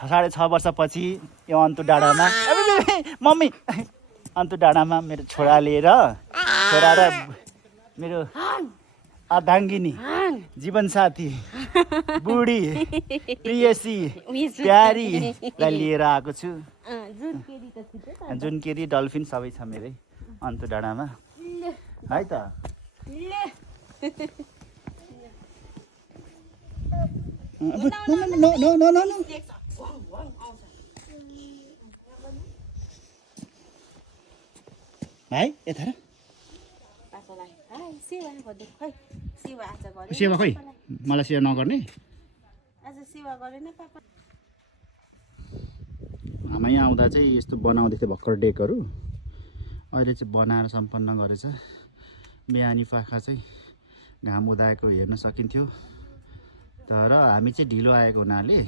6.5 वर्षपछि यो अन्तु डाँडामा मम्मी अन्तु डाँडामा मेरो छोरा लिएर छोरा र मेरो अर्धाङ्गिनी जीवनसाथी बुढी प्रियसी प्यारीलाई लिएर आएको छु। जुनकेरी डल्फिन सबै छ मेरै अन्तु डाँडामा है त। भाइ यता सेवा खोइ मलाई सेवा नगर्ने आमा यहाँ आउँदा चाहिँ यस्तो बनाउँदै थियो भर्खर डेकहरू अहिले चाहिँ बनाएर सम्पन्न गरेछ। बिहानी पाखा चाहिँ घाम उदाएको हेर्न सकिन्थ्यो तर हामी चाहिँ ढिलो आएको हुनाले